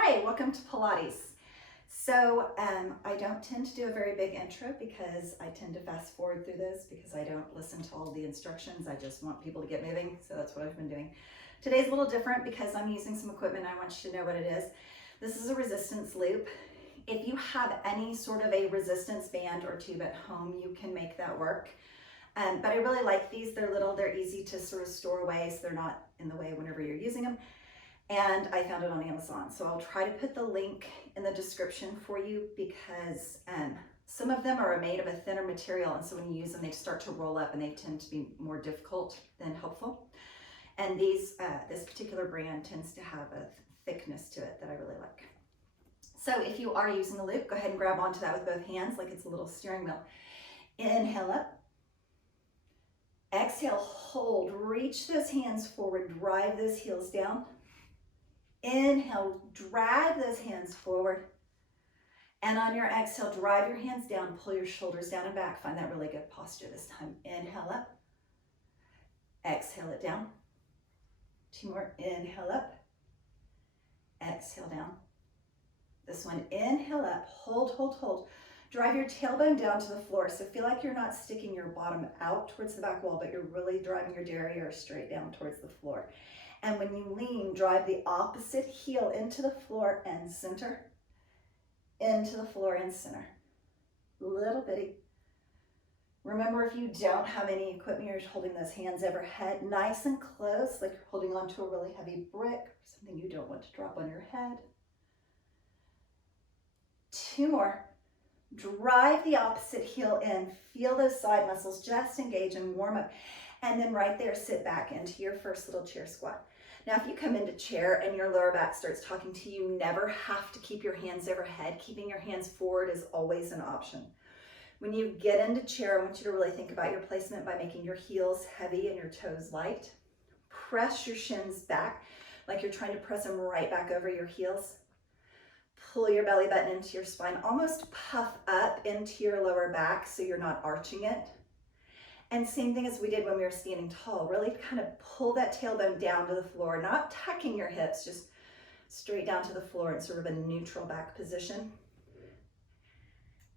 Hi, welcome to Pilates. So I don't tend to do a very big intro because I tend to fast forward through this because I don't listen to all the instructions. I just want people to get moving. So that's what I've been doing. Today's a little different because I'm using some equipment. I want you to know what it is. This is a resistance loop. If you have any sort of a resistance band or tube at home, you can make that work. But I really like these. They're little, they're easy to sort of store away so they're not in the way whenever you're using them. And I found it on Amazon. So I'll try to put the link in the description for you because some of them are made of a thinner material, and so when you use them, they start to roll up and they tend to be more difficult than helpful. And this particular brand tends to have a thickness to it that I really like. So if you are using a loop, go ahead and grab onto that with both hands like it's a little steering wheel. Inhale up. Exhale, hold, reach those hands forward, drive those heels down. Inhale, drag those hands forward. And on your exhale, drive your hands down, pull your shoulders down and back. Find that really good posture this time. Inhale up. Exhale it down. Two more. Inhale up. Exhale down. This one, inhale up, hold, hold, hold. Drive your tailbone down to the floor. So feel like you're not sticking your bottom out towards the back wall, but you're really driving your derriere straight down towards the floor. And when you lean, drive the opposite heel into the floor and center. Into the floor and center. Little bitty. Remember, if you don't have any equipment, you're holding those hands overhead, nice and close, like you're holding onto a really heavy brick, something you don't want to drop on your head. Two more. Drive the opposite heel in. Feel those side muscles just engage and warm up. And then right there, sit back into your first little chair squat. Now, if you come into chair and your lower back starts talking to you, you never have to keep your hands overhead. Keeping your hands forward is always an option. When you get into chair, I want you to really think about your placement by making your heels heavy and your toes light. Press your shins back like you're trying to press them right back over your heels. Pull your belly button into your spine, almost puff up into your lower back so you're not arching it. And same thing as we did when we were standing tall, really kind of pull that tailbone down to the floor, not tucking your hips, just straight down to the floor in sort of a neutral back position.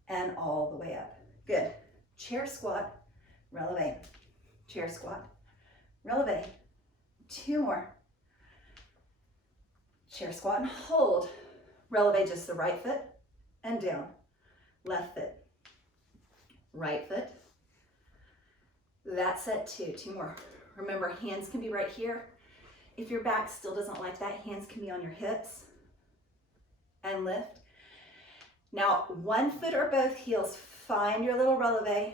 And all the way up. Good. Chair squat, releve. Chair squat, releve. Two more. Chair squat and hold. Releve just the right foot and down. Left foot. Right foot. That's set two. Two more. Remember, hands can be right here. If your back still doesn't like that, hands can be on your hips. And lift. Now, one foot or both heels, find your little releve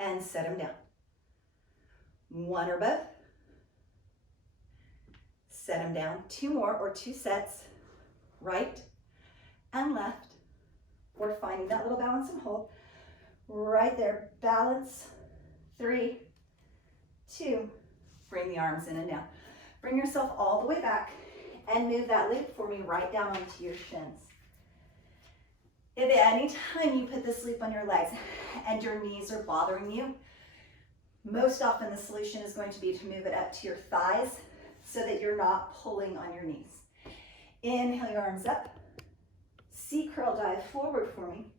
and set them down. One or both. Set them down. Two more or two sets. Right and left. We're finding that little balance and hold. Right there. Balance. 3, 2. Bring the arms in and down. Bring yourself all the way back and move that loop for me right down onto your shins. If at any time you put this loop on your legs and your knees are bothering you, most often the solution is going to be to move it up to your thighs so that you're not pulling on your knees. Inhale your arms up. C-curl dive forward for me.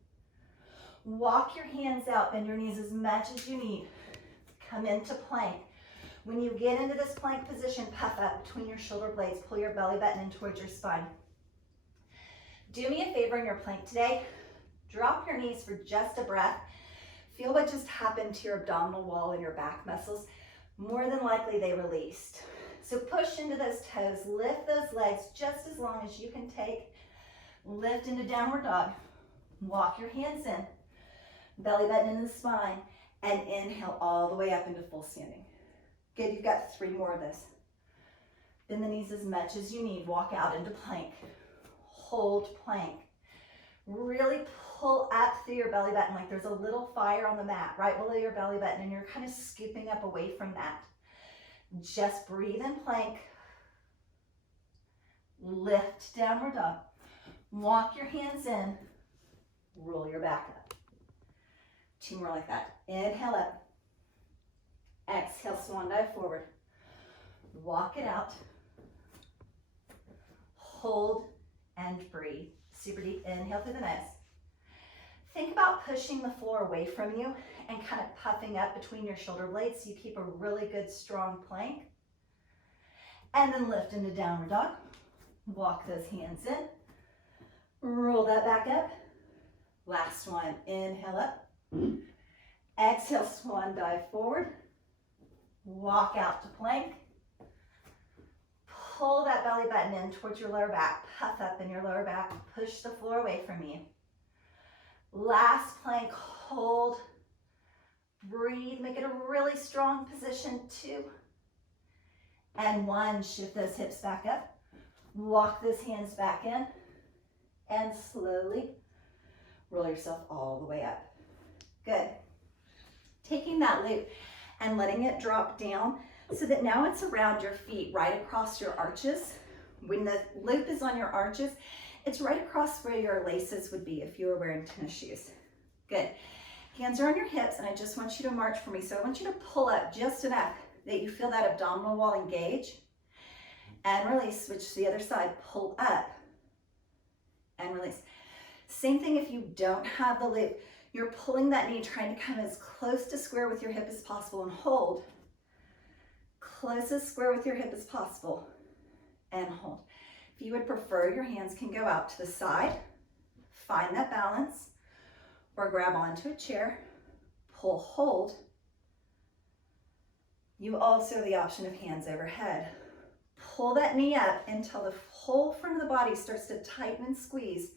Walk your hands out, bend your knees as much as you need. Come into plank. When you get into this plank position, puff up between your shoulder blades. Pull your belly button in towards your spine. Do me a favor in your plank today. Drop your knees for just a breath. Feel what just happened to your abdominal wall and your back muscles. More than likely they released. So push into those toes. Lift those legs just as long as you can take. Lift into downward dog. Walk your hands in. Belly button in the spine. And inhale all the way up into full standing. Good, you've got 3 more of this. Bend the knees as much as you need. Walk out into plank. Hold plank. Really pull up through your belly button like there's a little fire on the mat right below your belly button and you're kind of scooping up away from that. Just breathe in plank. Lift downward dog. Walk your hands in. Roll your back up. 2 more like that. Inhale up. Exhale, swan dive forward. Walk it out. Hold and breathe. Super deep inhale through the nose. Think about pushing the floor away from you and kind of puffing up between your shoulder blades so you keep a really good strong plank. And then lift into downward dog. Walk those hands in. Roll that back up. Last one, inhale up. Exhale, swan dive forward. Walk out to plank. Pull that belly button in towards your lower back. Puff up in your lower back. Push the floor away from you. Last plank, hold. Breathe, make it a really strong position. 2 and 1, shift those hips back up. Walk those hands back in and slowly roll yourself all the way up. Good. Taking that loop and letting it drop down so that now it's around your feet, right across your arches. When the loop is on your arches, it's right across where your laces would be if you were wearing tennis shoes. Good. Hands are on your hips, and I just want you to march for me. So I want you to pull up just enough that you feel that abdominal wall engage. And release, switch to the other side. Pull up and release. Same thing if you don't have the loop. You're pulling that knee, trying to come as close to square with your hip as possible and hold. Close as square with your hip as possible and hold. If you would prefer, your hands can go out to the side. Find that balance or grab onto a chair. Pull, hold. You also have the option of hands overhead. Pull that knee up until the whole front of the body starts to tighten and squeeze.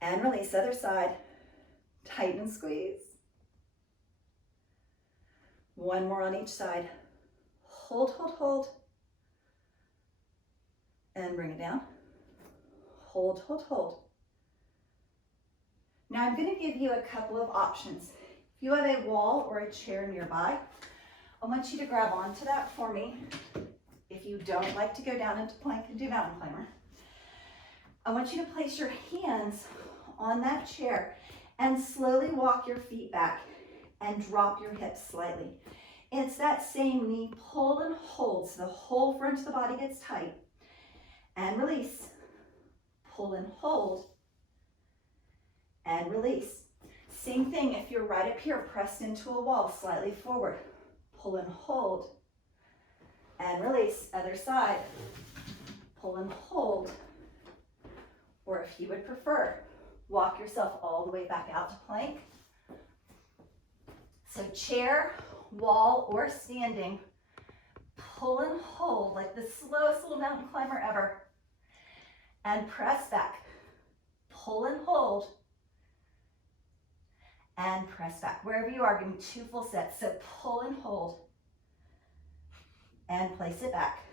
And release, other side. Tighten and squeeze. One more on each side. Hold, hold, hold. And bring it down. Hold, hold, hold. Now I'm going to give you a couple of options. If you have a wall or a chair nearby, I want you to grab onto that for me. If you don't like to go down into plank and do mountain climber, I want you to place your hands on that chair and slowly walk your feet back and drop your hips slightly. It's that same knee pull and hold so the whole front of the body gets tight. And release. Pull and hold. And release. Same thing if you're right up here pressed into a wall, slightly forward. Pull and hold. And release. Other side. Pull and hold. Or if you would prefer, walk yourself all the way back out to plank. So chair, wall, or standing, pull and hold like the slowest little mountain climber ever. And press back. Pull and hold. And press back. Wherever you are, give me 2 full sets. So pull and hold. And place it back.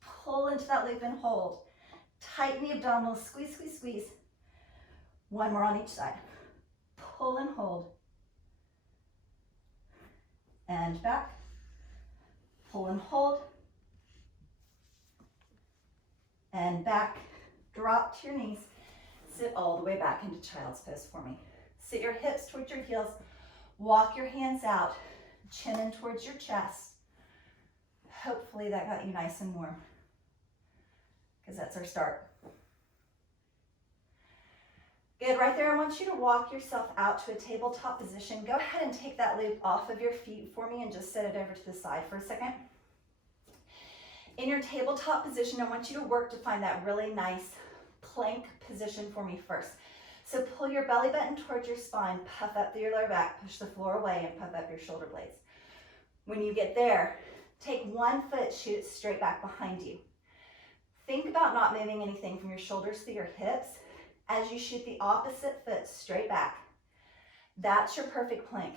Pull into that loop and hold. Tighten the abdominals, squeeze, squeeze, squeeze. One more on each side. Pull and hold. And back. Pull and hold. And back. Drop to your knees. Sit all the way back into child's pose for me. Sit your hips towards your heels. Walk your hands out. Chin in towards your chest. Hopefully that got you nice and warm, because that's our start. Good, right there, I want you to walk yourself out to a tabletop position. Go ahead and take that loop off of your feet for me and just set it over to the side for a second. In your tabletop position, I want you to work to find that really nice plank position for me first. So pull your belly button towards your spine, puff up through your lower back, push the floor away, and puff up your shoulder blades. When you get there, take one foot, shoot it straight back behind you. Think about not moving anything from your shoulders to your hips as you shoot the opposite foot straight back. That's your perfect plank.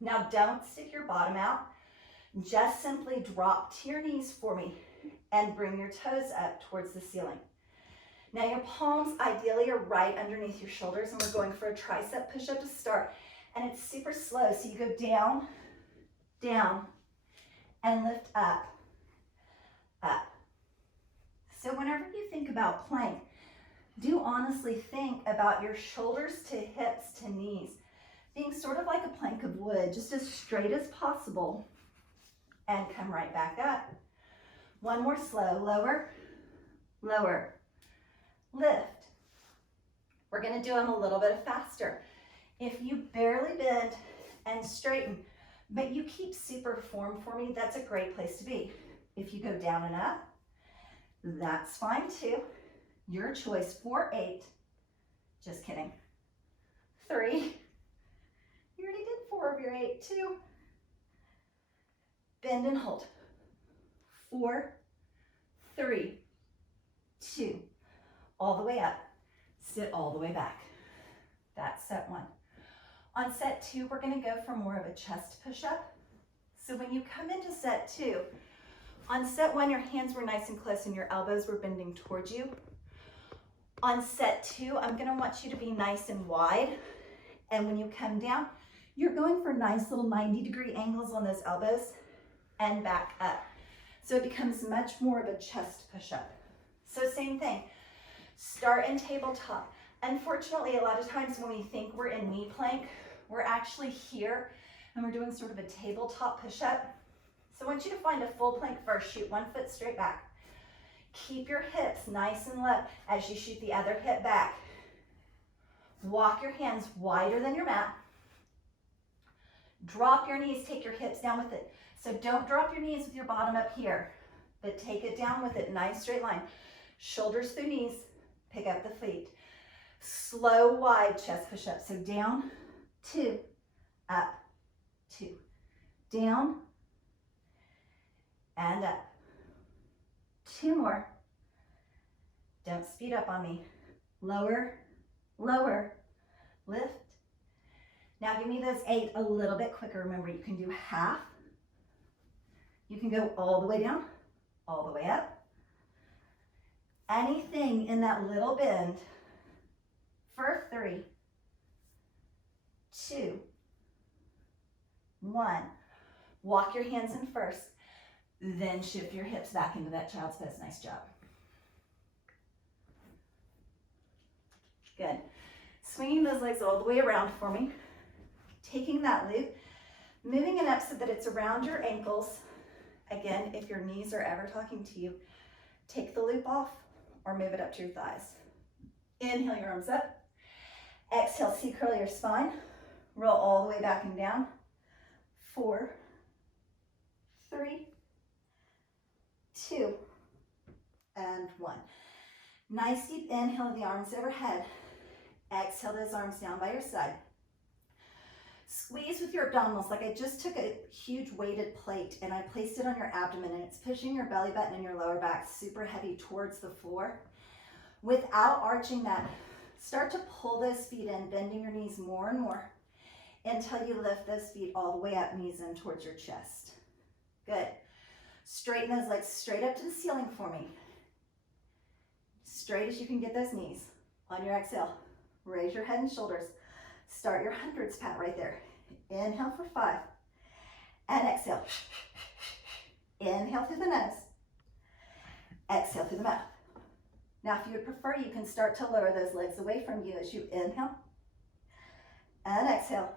Now don't stick your bottom out. Just simply drop to your knees for me and bring your toes up towards the ceiling. Now your palms ideally are right underneath your shoulders, and we're going for a tricep push-up to start. And it's super slow, so you go down, down, and lift up, up. So whenever you think about plank, do honestly think about your shoulders to hips to knees being sort of like a plank of wood, just as straight as possible, and come right back up. One more slow, lower, lower, lift. We're gonna do them a little bit faster. If you barely bend and straighten, but you keep super form for me, that's a great place to be. If you go down and up, that's fine too. Your choice for 8. Just kidding. 3. You already did 4 of your 8. 2. Bend and hold. 4, 3, 2. All the way up. Sit all the way back. That's set 1. On set 2, we're going to go for more of a chest push-up. So when you come into set 2, on set 1, your hands were nice and close and your elbows were bending towards you. On set 2, I'm going to want you to be nice and wide. And when you come down, you're going for nice little 90-degree angles on those elbows and back up. So it becomes much more of a chest push-up. So same thing, start in tabletop. Unfortunately, a lot of times when we think we're in knee plank, we're actually here and we're doing sort of a tabletop push-up. So I want you to find a full plank first. Shoot one foot straight back. Keep your hips nice and low as you shoot the other hip back. Walk your hands wider than your mat. Drop your knees, take your hips down with it. So don't drop your knees with your bottom up here, but take it down with it, nice straight line. Shoulders through knees, pick up the feet. Slow, wide chest push-up. So down, 2, up, 2, down, and up. 2 more. Don't speed up on me. Lower, lower, lift. Now give me those 8 a little bit quicker. Remember, you can do half. You can go all the way down, all the way up. Anything in that little bend for 3, 2, 1. Walk your hands in first, then shift your hips back into that child's pose. Nice job. Good. Swinging those legs all the way around for me. Taking that loop, moving it up so that it's around your ankles. Again, if your knees are ever talking to you, take the loop off or move it up to your thighs. Inhale your arms up. Exhale, C-curl your spine. Roll all the way back and down. 4, 3, 2, and 1. Nice deep inhale, the arms overhead. Exhale those arms down by your side. Squeeze with your abdominals, like I just took a huge weighted plate and I placed it on your abdomen and it's pushing your belly button and your lower back super heavy towards the floor. Without arching that, start to pull those feet in, bending your knees more and more until you lift those feet all the way up, knees in towards your chest. Good. Straighten those legs straight up to the ceiling for me. Straight as you can get those knees. On your exhale, raise your head and shoulders. Start your hundreds pat right there. Inhale for 5. And exhale. Inhale through the nose. Exhale through the mouth. Now, if you would prefer, you can start to lower those legs away from you as you inhale. And exhale.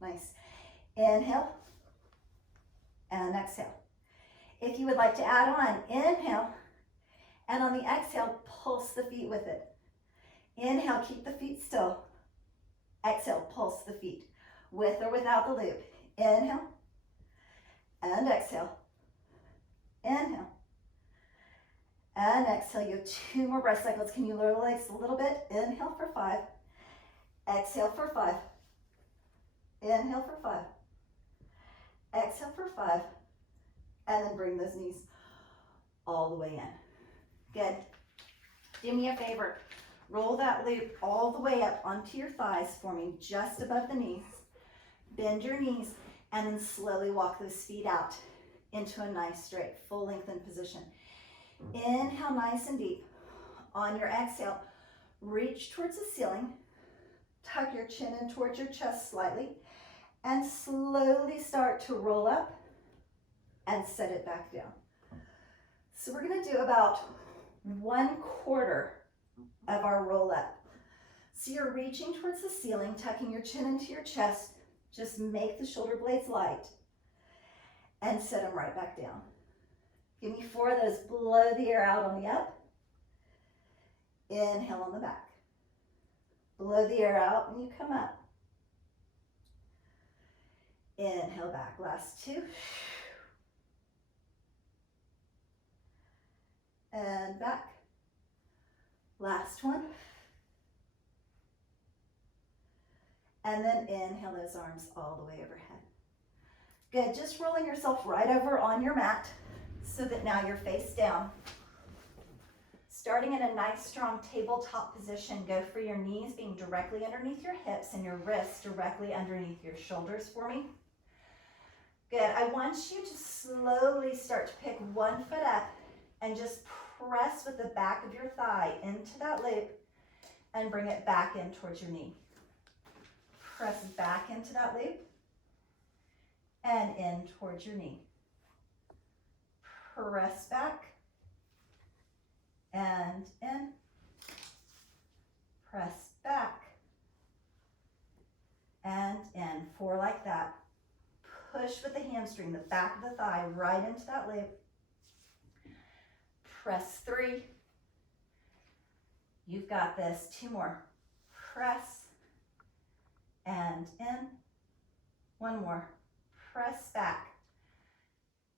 Nice. Inhale. And exhale. If you would like to add on, inhale. And on the exhale, pulse the feet with it. Inhale, keep the feet still. Exhale, pulse the feet, with or without the loop. Inhale, and exhale. Inhale, and exhale. You have 2 more breath cycles. Can you lower the legs a little bit? Inhale for 5. Exhale for 5. Inhale for 5. Exhale for 5. And then bring those knees all the way in. Good. Do me a favor. Roll that loop all the way up onto your thighs for me, just above the knees. Bend your knees, and then slowly walk those feet out into a nice straight, full lengthened position. Inhale nice and deep. On your exhale, reach towards the ceiling. Tuck your chin in towards your chest slightly, and slowly start to roll up and set it back down. So we're going to do about 1/4 of our roll up. So you're reaching towards the ceiling, tucking your chin into your chest. Just make the shoulder blades light and set them right back down. Give me 4 of those. Blow the air out on the up. Inhale on the back. Blow the air out when you come up. Inhale back, last two. And back. Last one. And then inhale those arms all the way overhead. Good, just rolling yourself right over on your mat so that now you're face down. Starting in a nice strong tabletop position, go for your knees being directly underneath your hips and your wrists directly underneath your shoulders for me. Good, I want you to slowly start to pick one foot up and just press with the back of your thigh into that loop and bring it back in towards your knee. Press back into that loop and in towards your knee. Press back and in. Press back and in. 4 like that. Push with the hamstring, the back of the thigh right into that loop. Press 3. You've got this. 2 more. Press and in. 1 more. Press back.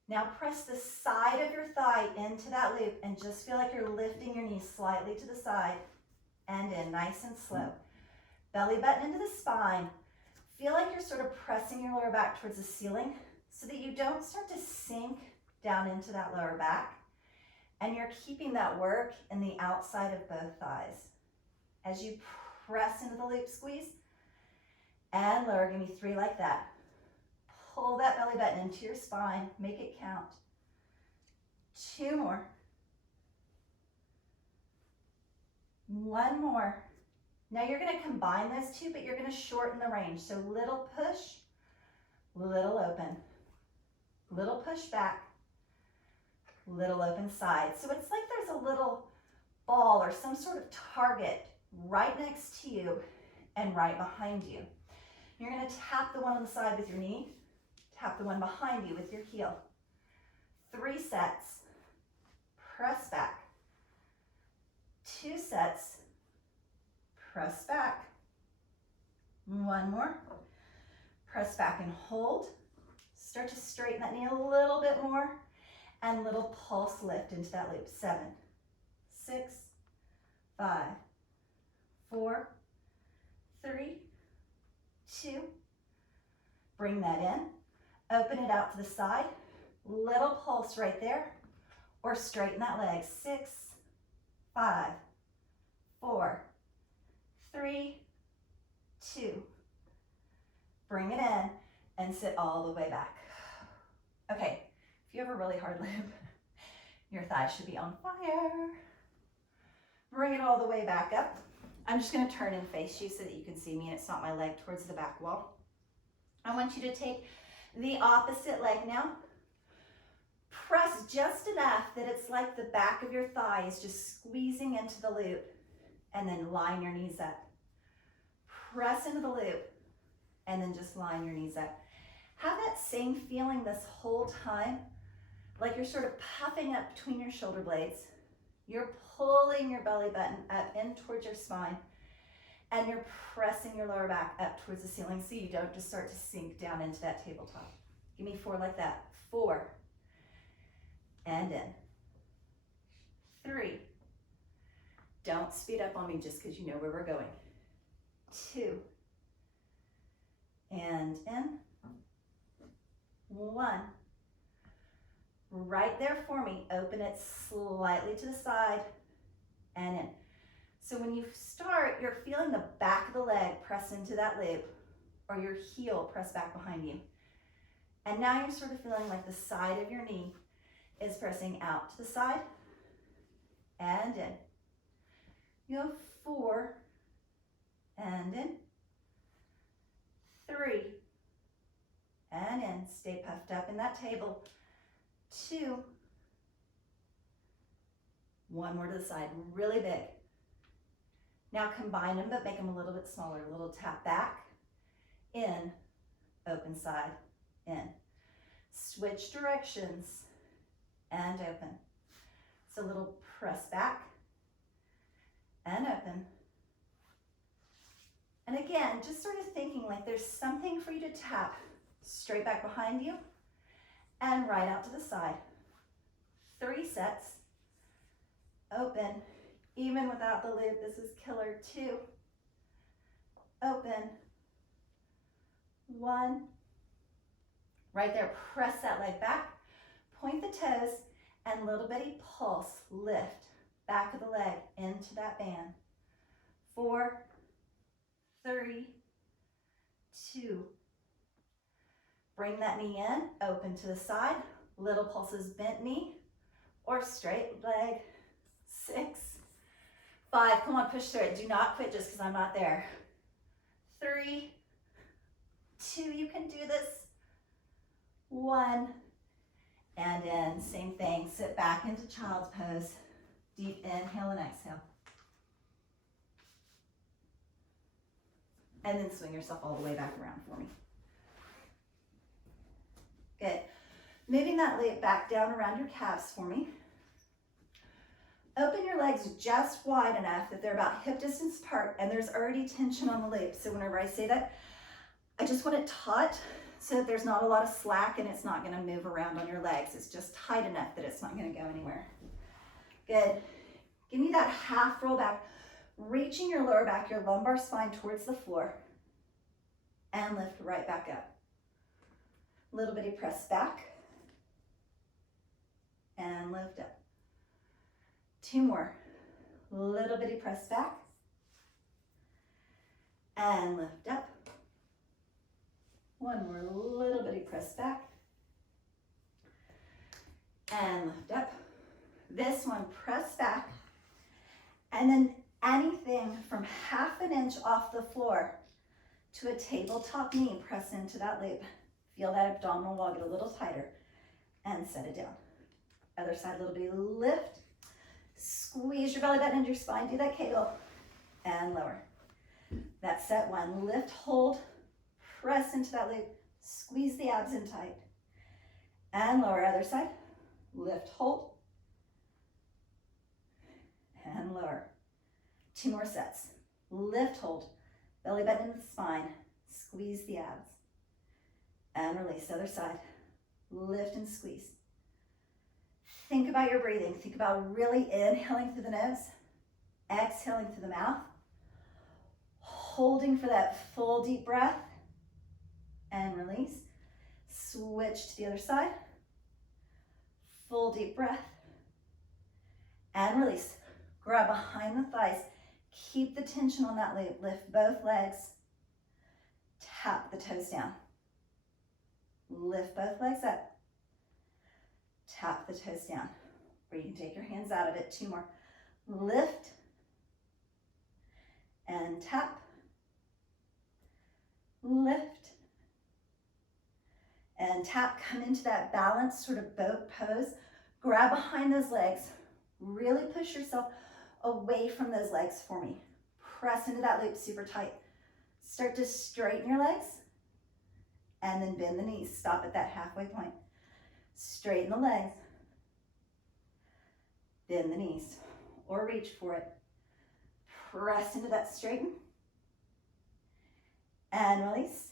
Now press the side of your thigh into that loop and just feel like you're lifting your knees slightly to the side and in, nice and slow. Belly button into the spine. Feel like you're sort of pressing your lower back towards the ceiling so that you don't start to sink down into that lower back. And you're keeping that work in the outside of both thighs. As you press into the loop, squeeze and lower. Give me 3 like that. Pull that belly button into your spine. Make it count. 2 more. 1 more. Now you're going to combine those 2, but you're going to shorten the range. So little push, little open. Little push back, little open side. So it's like there's a little ball or some sort of target right next to you and right behind you. You're going to tap the one on the side with your knee. Tap the one behind you with your heel. 3 sets. Press back. 2 sets. Press back. 1 more. Press back and hold. Start to straighten that knee a little bit more. And little pulse lift into that loop. 7, 6, 5, 4, 3, 2. Bring that in. Open it out to the side. Little pulse right there. Or straighten that leg. 6, 5, 4, 3, 2. Bring it in and sit all the way back. Okay, if you have a really hard limb, your thighs should be on fire. Bring it all the way back up. I'm just going to turn and face you so that you can see me and it's not my leg towards the back wall. I want you to take the opposite leg now. Press just enough that it's like the back of your thigh is just squeezing into the loop, and then line your knees up. Press into the loop and then just line your knees up. Have that same feeling this whole time, like you're sort of puffing up between your shoulder blades. You're pulling your belly button up in towards your spine, and you're pressing your lower back up towards the ceiling so you don't just start to sink down into that tabletop. Give me 4 like that. 4. And in. 3. Don't speed up on me just because you know where we're going. 2. And in. 1. Right there for me. Open it slightly to the side and in. So when you start, you're feeling the back of the leg press into that loop, or your heel press back behind you. And now you're sort of feeling like the side of your knee is pressing out to the side and in. You have 4 and in. 3 and in. Stay puffed up in that table. 2. 1 more to the side, really big. Now combine them, but make them a little bit smaller. A little tap back, in, open side, in. Switch directions, and open. So a little press back, and open. And again, just sort of thinking like there's something for you to tap straight back behind you and right out to the side. 3 sets. Open, even without the loop. This is killer 2. Open. 1. Right there, press that leg back. Point the toes and little bitty pulse. Lift back of the leg into that band. 4, 3, 2. Bring that knee in, open to the side. Little pulses, bent knee or straight leg. 6, 5, come on, push through it. Do not quit just because I'm not there. 3, 2, you can do this. 1, and in, same thing. Sit back into child's pose. Deep inhale and exhale. And then swing yourself all the way back around for me. Good. Moving that leg back down around your calves for me. Open your legs just wide enough that they're about hip distance apart and there's already tension on the loop. So whenever I say that, I just want it taut so that there's not a lot of slack and it's not going to move around on your legs. It's just tight enough that it's not going to go anywhere. Good. Give me that half roll back, reaching your lower back, your lumbar spine towards the floor, and lift right back up. Little bitty press back, and lift up. 2 more. Little bitty press back, and lift up. 1 more little bitty press back, and lift up. This one, press back, and then anything from ½ an inch off the floor to a tabletop knee, press into that loop. Feel that abdominal wall get a little tighter and set it down. Other side, a little bit lift. Squeeze your belly button into your spine. Do that kegel and lower. That's set 1. Lift, hold, press into that loop. Squeeze the abs in tight. And lower. Other side. Lift, hold, and lower. 2 more sets. Lift, hold, belly button into the spine. Squeeze the abs. And release. Other side. Lift and squeeze. Think about your breathing. Think about really inhaling through the nose, exhaling through the mouth, holding for that full deep breath, and release. Switch to the other side. Full deep breath, and release. Grab behind the thighs. Keep the tension on that loop. Lift both legs. Tap the toes down. Lift both legs up. Tap the toes down. Or you can take your hands out of it. 2 more. Lift and tap. Lift and tap. Come into that balanced sort of boat pose. Grab behind those legs. Really push yourself away from those legs for me. Press into that loop super tight. Start to straighten your legs and then bend the knees. Stop at that halfway point. Straighten the legs. Bend the knees or reach for it. Press into that straighten and release.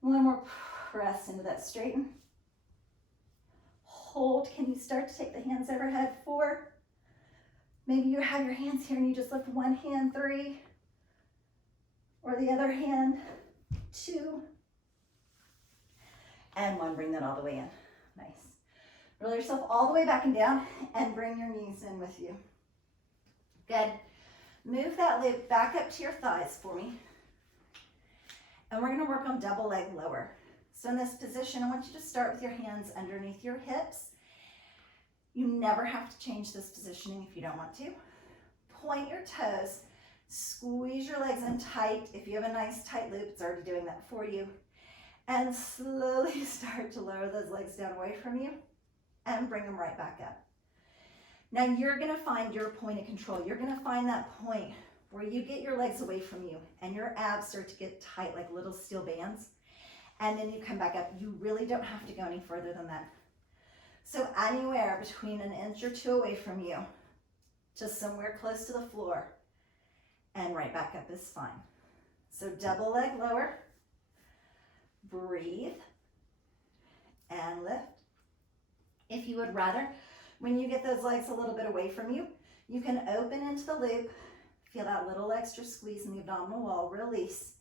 1 more. Press into that straighten. Hold. Can you start to take the hands overhead? 4. Maybe you have your hands here and you just lift 1 hand. 3. Or the other hand. 2. And 1. Bring that all the way in. Nice. Roll yourself all the way back and down and bring your knees in with you. Good. Move that loop back up to your thighs for me. And we're going to work on double leg lower. So in this position, I want you to start with your hands underneath your hips. You never have to change this positioning if you don't want to. Point your toes. Squeeze your legs in tight. If you have a nice tight loop, it's already doing that for you. And slowly start to lower those legs down away from you and bring them right back up. Now you're going to find your point of control. You're going to find that point where you get your legs away from you and your abs start to get tight like little steel bands. And then you come back up. You really don't have to go any further than that. So anywhere between 1 inch or 2 away from you, to somewhere close to the floor, and right back up is fine. So double leg lower, breathe, and lift. If you would rather, when you get those legs a little bit away from you, you can open into the loop, feel that little extra squeeze in the abdominal wall, release,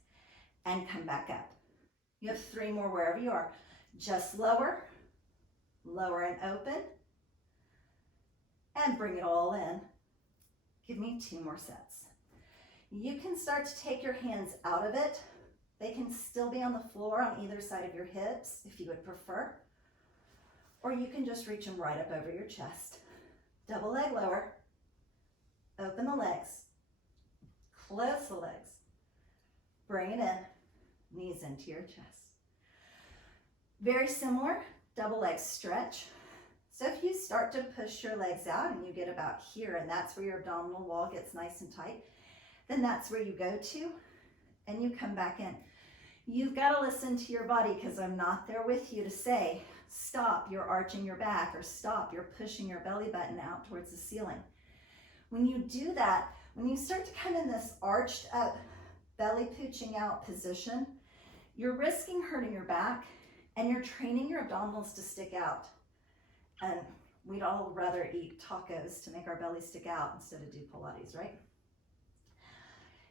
and come back up. You have 3 more wherever you are. Just lower, lower and open, and bring it all in. Give me 2 more sets. You can start to take your hands out of it. They can still be on the floor on either side of your hips if you would prefer. Or you can just reach them right up over your chest. Double leg lower, open the legs, close the legs, bring it in, knees into your chest. Very similar, double leg stretch. So if you start to push your legs out and you get about here, and that's where your abdominal wall gets nice and tight, then that's where you go to, and you come back in. You've got to listen to your body, because I'm not there with you to say, stop, you're arching your back, or stop, you're pushing your belly button out towards the ceiling. When you do that, when you start to come in this arched up, belly pooching out position, you're risking hurting your back, and you're training your abdominals to stick out. And we'd all rather eat tacos to make our belly stick out instead of do Pilates, right?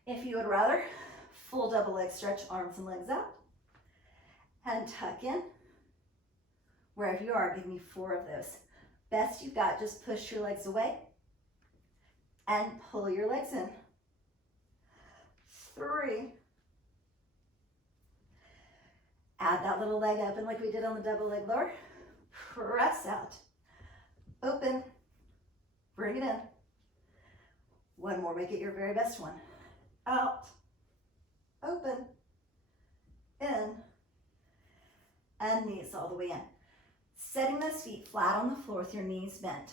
If you would rather, full double leg stretch, arms and legs out, and tuck in. Wherever you are, give me 4 of those. Best you've got, just push your legs away and pull your legs in. 3. Add that little leg up, and like we did on the double leg lower, press out, open, bring it in. 1 more, make it your very best one. Out, open, in, and knees all the way in. Setting those feet flat on the floor with your knees bent.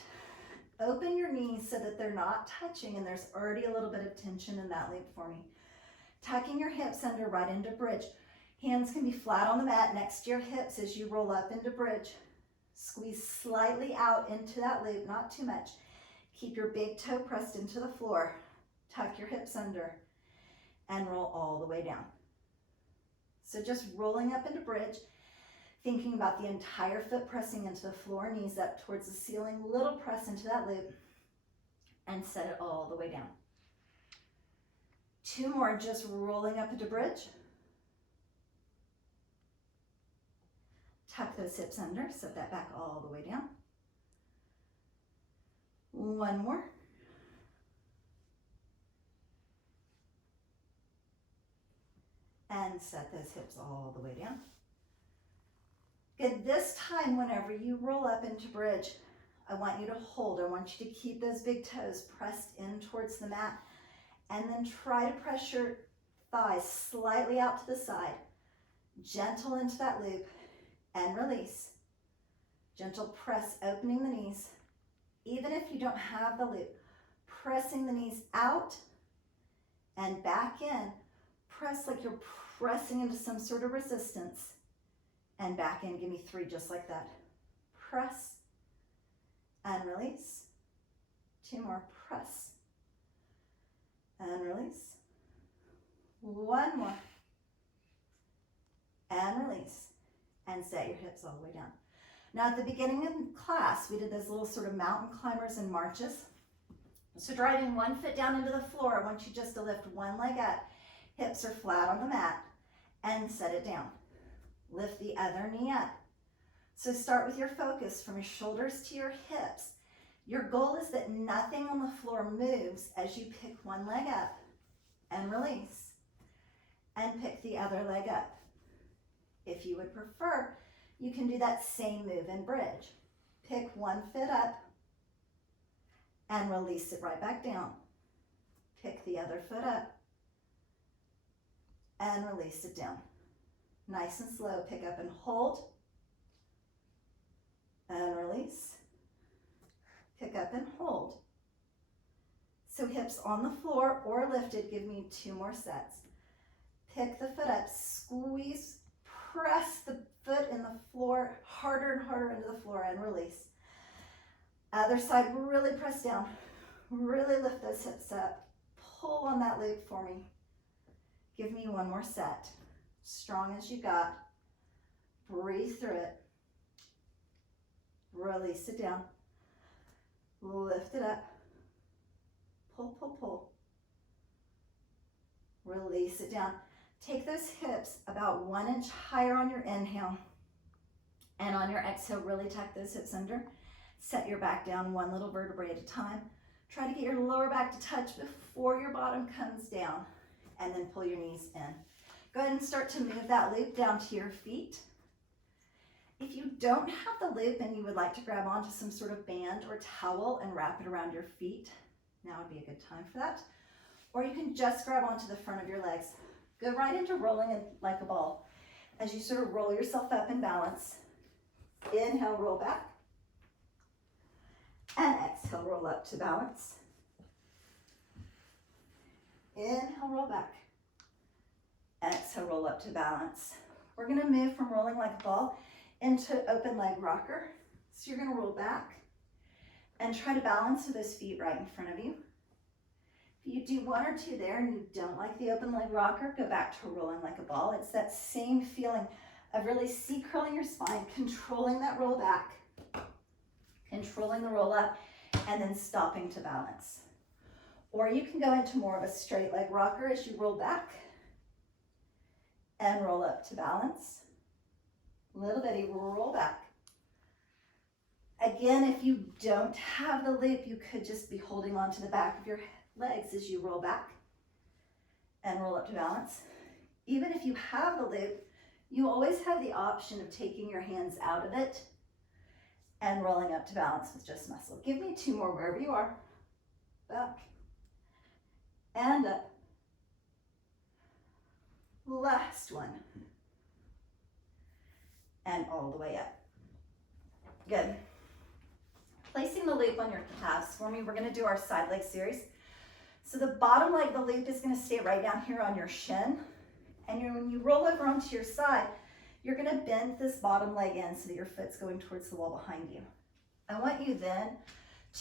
Open your knees so that they're not touching, and there's already a little bit of tension in that loop for me. Tucking your hips under right into bridge. Hands can be flat on the mat next to your hips as you roll up into bridge. Squeeze slightly out into that loop, not too much. Keep your big toe pressed into the floor. Tuck your hips under and roll all the way down. So just rolling up into bridge, thinking about the entire foot pressing into the floor, knees up towards the ceiling, little press into that loop, and set it all the way down. 2 more, just rolling up into bridge. Tuck those hips under, set that back all the way down. 1 more. And set those hips all the way down. Good, this time whenever you roll up into bridge, I want you to hold. I want you to keep those big toes pressed in towards the mat, and then try to press your thighs slightly out to the side. Gentle into that loop and release. Gentle press, opening the knees. Even if you don't have the loop, pressing the knees out and back in. Press like you're pressing into some sort of resistance, and back in. Give me 3 just like that. Press and release. 2 more. Press and release. 1 more. And release. And set your hips all the way down. Now at the beginning of class, we did those little sort of mountain climbers and marches. So driving 1 foot down into the floor, I want you just to lift 1 leg up. Hips are flat on the mat, and set it down. Lift the other knee up. So start with your focus from your shoulders to your hips. Your goal is that nothing on the floor moves as you pick 1 leg up and release, and pick the other leg up. If you would prefer, you can do that same move in bridge. Pick 1 foot up and release it right back down. Pick the other foot up and release it down. Nice and slow. Pick up and hold. And release. Pick up and hold. So hips on the floor or lifted. Give me 2 more sets. Pick the foot up. Squeeze. Press the foot in the floor harder and harder into the floor, and release. Other side, really press down. Really lift those hips up. Pull on that loop for me. Give me one more set. Strong as you got. Breathe through it. Release it down. Lift it up. Pull, pull, pull. Release it down. Take those hips about 1 inch higher on your inhale. And on your exhale, really tuck those hips under. Set your back down one little vertebrae at a time. Try to get your lower back to touch before your bottom comes down. And then pull your knees in. Go ahead and start to move that loop down to your feet. If you don't have the loop and you would like to grab onto some sort of band or towel and wrap it around your feet, now would be a good time for that. Or you can just grab onto the front of your legs. Go right into rolling it like a ball. As you sort of roll yourself up in balance, inhale, roll back. And exhale, roll up to balance. Inhale, roll back. Exhale, roll up to balance. We're going to move from rolling like a ball into open leg rocker. So you're going to roll back and try to balance with those feet right in front of you. If you do one or two there and you don't like the open leg rocker, go back to rolling like a ball. It's that same feeling of really C-curling your spine, controlling that roll back, controlling the roll up, and then stopping to balance. Or you can go into more of a straight leg rocker as you roll back and roll up to balance. Little bitty roll back. Again, if you don't have the loop, you could just be holding on to the back of your legs as you roll back and roll up to balance. Even if you have the loop, you always have the option of taking your hands out of it and rolling up to balance with just muscle. Give me two more wherever you are. Back and up. Last one. And all the way up. Good. Placing the loop on your calves for me, we're going to do our side leg series. So the bottom leg, the loop is going to stay right down here on your shin. And when you roll over onto your side, you're going to bend this bottom leg in so that your foot's going towards the wall behind you. I want you then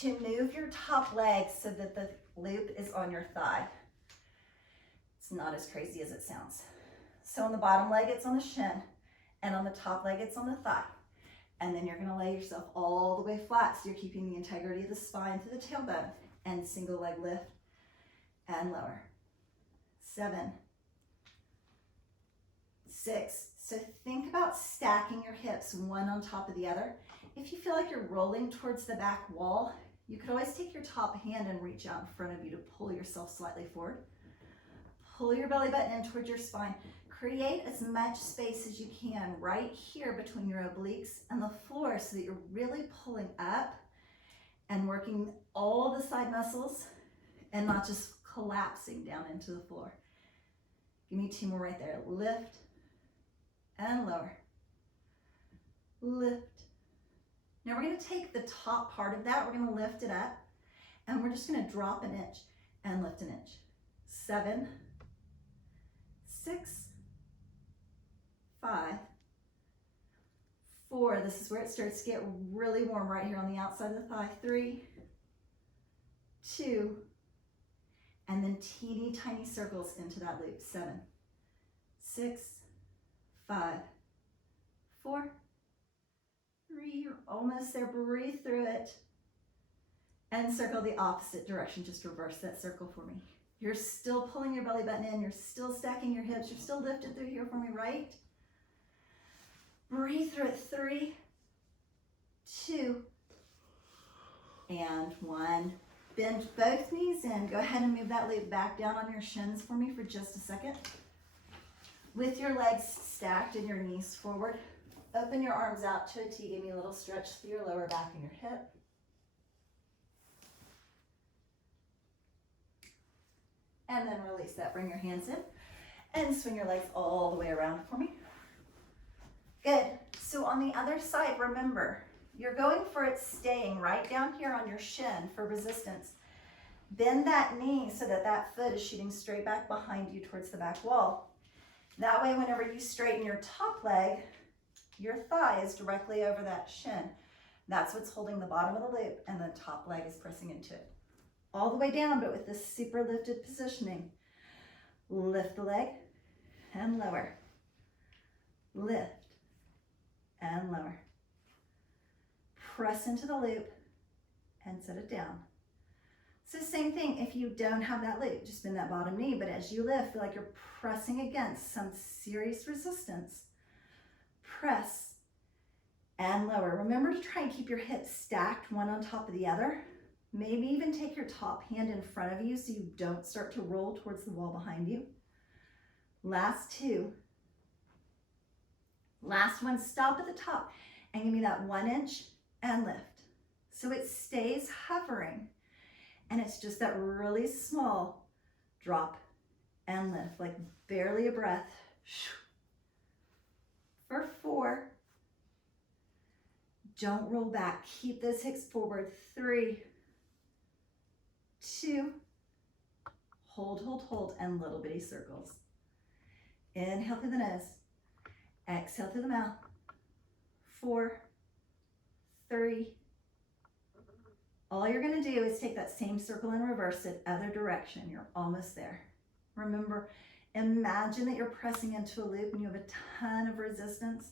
to move your top leg so that the loop is on your thigh. It's not as crazy as it sounds. So on the bottom leg, it's on the shin, and on the top leg, it's on the thigh. And then you're going to lay yourself all the way flat so you're keeping the integrity of the spine through the tailbone. And single leg lift and lower. 7, 6. So think about stacking your hips one on top of the other. If you feel like you're rolling towards the back wall, you could always take your top hand and reach out in front of you to pull yourself slightly forward. Pull your belly button in towards your spine. Create as much space as you can right here between your obliques and the floor so that you're really pulling up and working all the side muscles and not just collapsing down into the floor. Give me 2 more right there. Lift and lower. Lift. Now we're going to take the top part of that, we're going to lift it up, and we're just going to drop an inch and lift an inch. 7, 6, 5, 4. This is where it starts to get really warm right here on the outside of the thigh. 3, 2, and then teeny tiny circles into that loop. 7, 6, 5, 4, 3. You're almost there. Breathe through it and circle the opposite direction. Just reverse that circle for me. You're still pulling your belly button in. You're still stacking your hips. You're still lifted through here for me, right? Breathe through it. 3, 2, and 1. Bend both knees in. Go ahead and move that loop back down on your shins for me for just a second. With your legs stacked and your knees forward, open your arms out to a T. Give me a little stretch through your lower back and your hip. And then release that. Bring your hands in and swing your legs all the way around for me. Good. So on the other side, remember, you're going for it staying right down here on your shin for resistance. Bend that knee so that that foot is shooting straight back behind you towards the back wall. That way, whenever you straighten your top leg, your thigh is directly over that shin. That's what's holding the bottom of the loop, and the top leg is pressing into it. all the way down, but with this super lifted positioning. Lift the leg and lower. Lift and lower. Press into the loop and set it down. So same thing, if you don't have that loop, just bend that bottom knee, but as you lift, feel like you're pressing against some serious resistance. Press and lower. Remember to try and keep your hips stacked one on top of the other. Maybe even take your top hand in front of you so you don't start to roll towards the wall behind you. Last two. Last one, stop at the top and give me that 1 inch and lift. So it stays hovering and it's just that really small drop and lift, like barely a breath. For 4. Don't roll back, keep those hips forward. 3, 2, hold, hold, hold, and little bitty circles. Inhale through the nose, exhale through the mouth. 4, 3. All you're gonna do is take that same circle and reverse it other direction. You're almost there. Remember, imagine that you're pressing into a loop and you have a ton of resistance,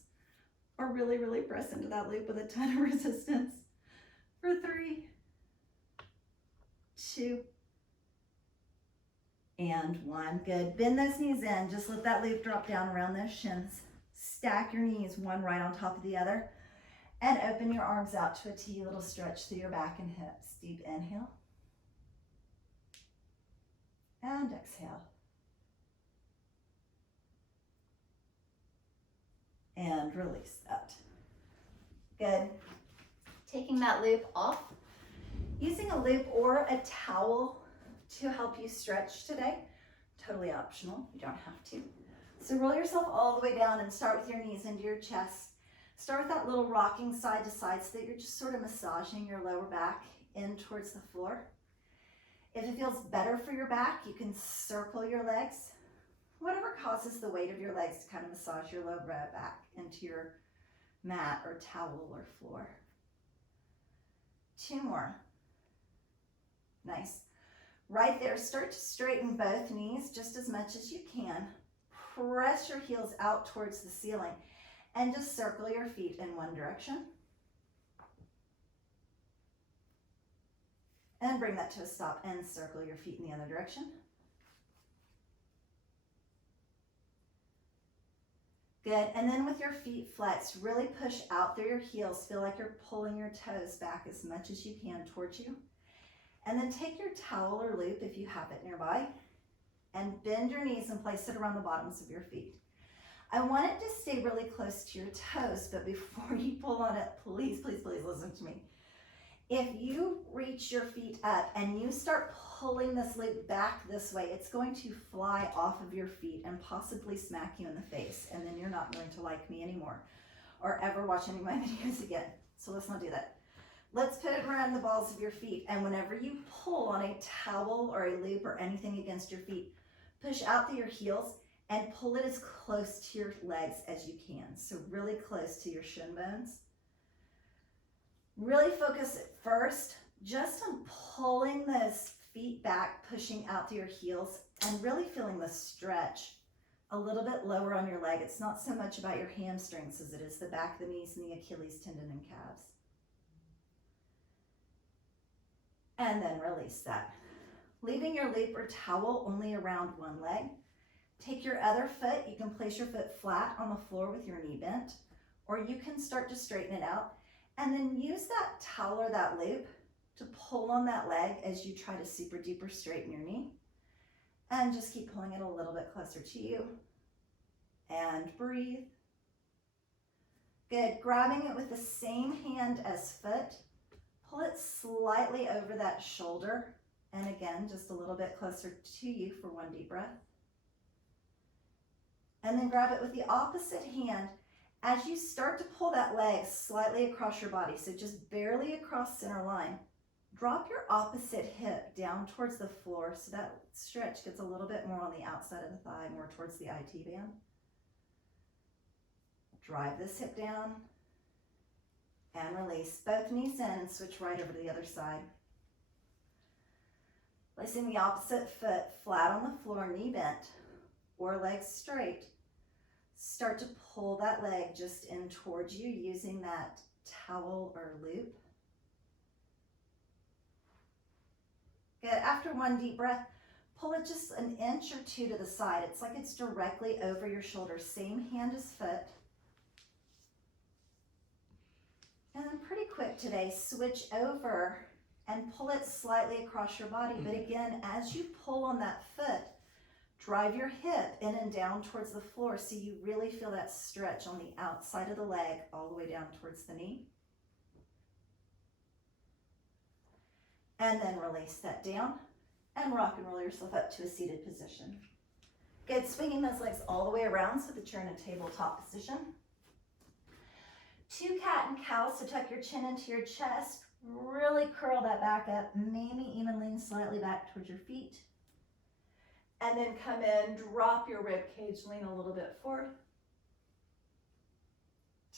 or really, really press into that loop with a ton of resistance. For 3, 2, and 1. Good. Bend those knees in. Just let that loop drop down around those shins. Stack your knees one right on top of the other. And open your arms out to a T, little stretch through your back and hips. Deep inhale. And exhale. And release that. Good. Taking that loop off. Using a loop or a towel to help you stretch today. Totally optional. You don't have to. So roll yourself all the way down and start with your knees into your chest. Start with that little rocking side to side so that you're just sort of massaging your lower back in towards the floor. If it feels better for your back, you can circle your legs. Whatever causes the weight of your legs to kind of massage your lower back into your mat or towel or floor. 2 more. Nice. Right there, start to straighten both knees just as much as you can. Press your heels out towards the ceiling and just circle your feet in one direction. And bring that to a stop and circle your feet in the other direction. Good, and then with your feet flexed, really push out through your heels. Feel like you're pulling your toes back as much as you can towards you. And then take your towel or loop, if you have it nearby, and bend your knees and place it around the bottoms of your feet. I want it to stay really close to your toes, but before you pull on it, please, please, please listen to me. If you reach your feet up and you start pulling this loop back this way, it's going to fly off of your feet and possibly smack you in the face, and then you're not going to like me anymore or ever watch any of my videos again. So let's not do that. Let's put it around the balls of your feet, and whenever you pull on a towel or a loop or anything against your feet, push out through your heels and pull it as close to your legs as you can. So really close to your shin bones. Really focus at first just on pulling those feet back, pushing out through your heels, and really feeling the stretch a little bit lower on your leg. It's not so much about your hamstrings as it is the back of the knees and the Achilles tendon and calves. And then release that. Leaving your loop or towel only around one leg. Take your other foot, you can place your foot flat on the floor with your knee bent, or you can start to straighten it out, and then use that towel or that loop to pull on that leg as you try to super duper straighten your knee. And just keep pulling it a little bit closer to you. And breathe. Good, grabbing it with the same hand as foot. Pull it slightly over that shoulder, and again, just a little bit closer to you for one deep breath. And then grab it with the opposite hand as you start to pull that leg slightly across your body, so just barely across center line. Drop your opposite hip down towards the floor so that stretch gets a little bit more on the outside of the thigh, more towards the IT band. Drive this hip down. And release. Both knees in and switch right over to the other side. Placing the opposite foot flat on the floor, knee bent or legs straight. Start to pull that leg just in towards you using that towel or loop. Good. After one deep breath, pull it just an inch or two to the side. It's like it's directly over your shoulder. Same hand as foot. And then pretty quick today, switch over and pull it slightly across your body. But again, as you pull on that foot, drive your hip in and down towards the floor so you really feel that stretch on the outside of the leg all the way down towards the knee. And then release that down and rock and roll yourself up to a seated position. Good, swinging those legs all the way around so that you're in a tabletop position. 2 cat and cow, so tuck your chin into your chest, really curl that back up, maybe even lean slightly back towards your feet. And then come in, drop your rib cage, lean a little bit forward.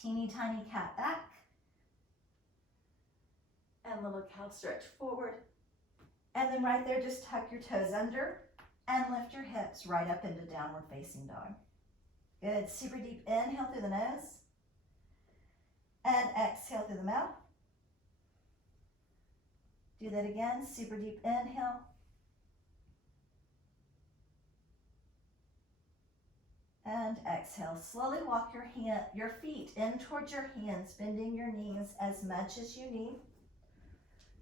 Teeny tiny cat back. And little cow stretch forward. And then right there, just tuck your toes under and lift your hips right up into downward facing dog. Good, super deep inhale through the nose. And exhale through the mouth. Do that again, super deep inhale. And exhale. Slowly walk your feet in towards your hands, bending your knees as much as you need.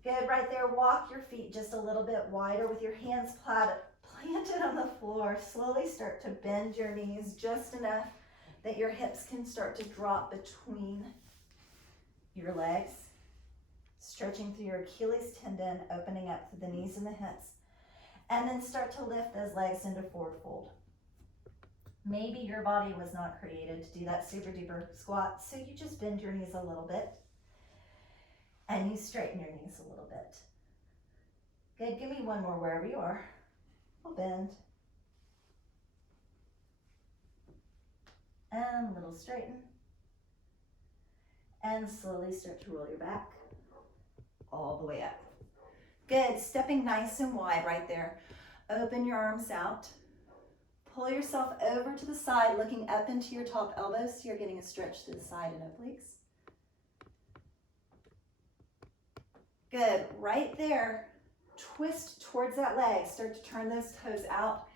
Good, right there. Walk your feet just a little bit wider with your hands planted on the floor. Slowly start to bend your knees just enough that your hips can start to drop between your legs. Stretching through your Achilles tendon, opening up through the knees and the hips. And then start to lift those legs into forward fold. Maybe your body was not created to do that super duper squat, so you just bend your knees a little bit. And you straighten your knees a little bit. Good, give me one more wherever you are. We'll bend. And a little straighten. And slowly start to roll your back all the way up. Good, stepping nice and wide right there. Open your arms out. Pull yourself over to the side, looking up into your top elbows so you're getting a stretch to the side and obliques. Good, right there. Twist towards that leg. Start to turn those toes out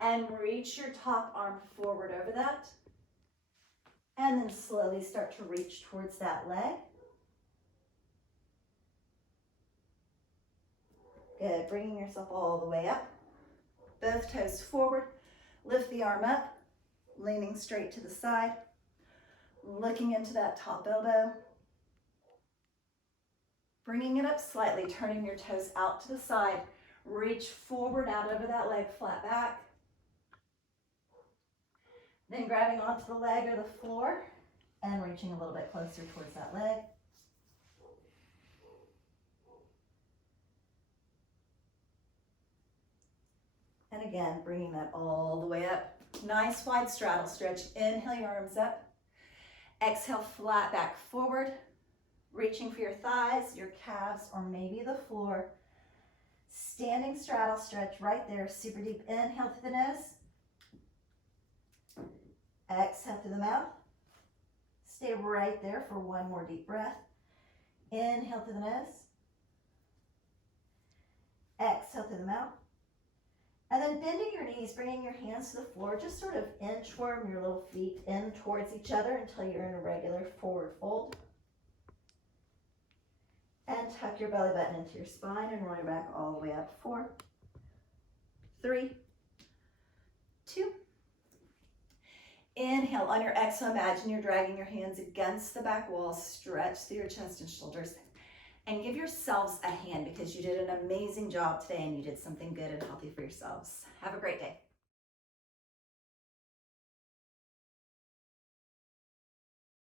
and reach your top arm forward over that. And then slowly start to reach towards that leg. Good, bringing yourself all the way up. Both toes forward. Lift the arm up, leaning straight to the side. Looking into that top elbow. Bringing it up slightly, turning your toes out to the side. Reach forward out over that leg, flat back. Then grabbing onto the leg or the floor and reaching a little bit closer towards that leg. And again, bringing that all the way up. Nice wide straddle stretch. Inhale your arms up. Exhale, flat back forward. Reaching for your thighs, your calves, or maybe the floor. Standing straddle stretch right there. Super deep inhale through the nose. Exhale through the mouth. Stay right there for one more deep breath. Inhale through the nose. Exhale through the mouth. And then bending your knees, bringing your hands to the floor, just sort of inchworm your little feet in towards each other until you're in a regular forward fold. And tuck your belly button into your spine and roll your back all the way up. 4, 3, 2. Inhale. On your exhale, imagine you're dragging your hands against the back wall. Stretch through your chest and shoulders. And give yourselves a hand because you did an amazing job today and you did something good and healthy for yourselves. Have a great day.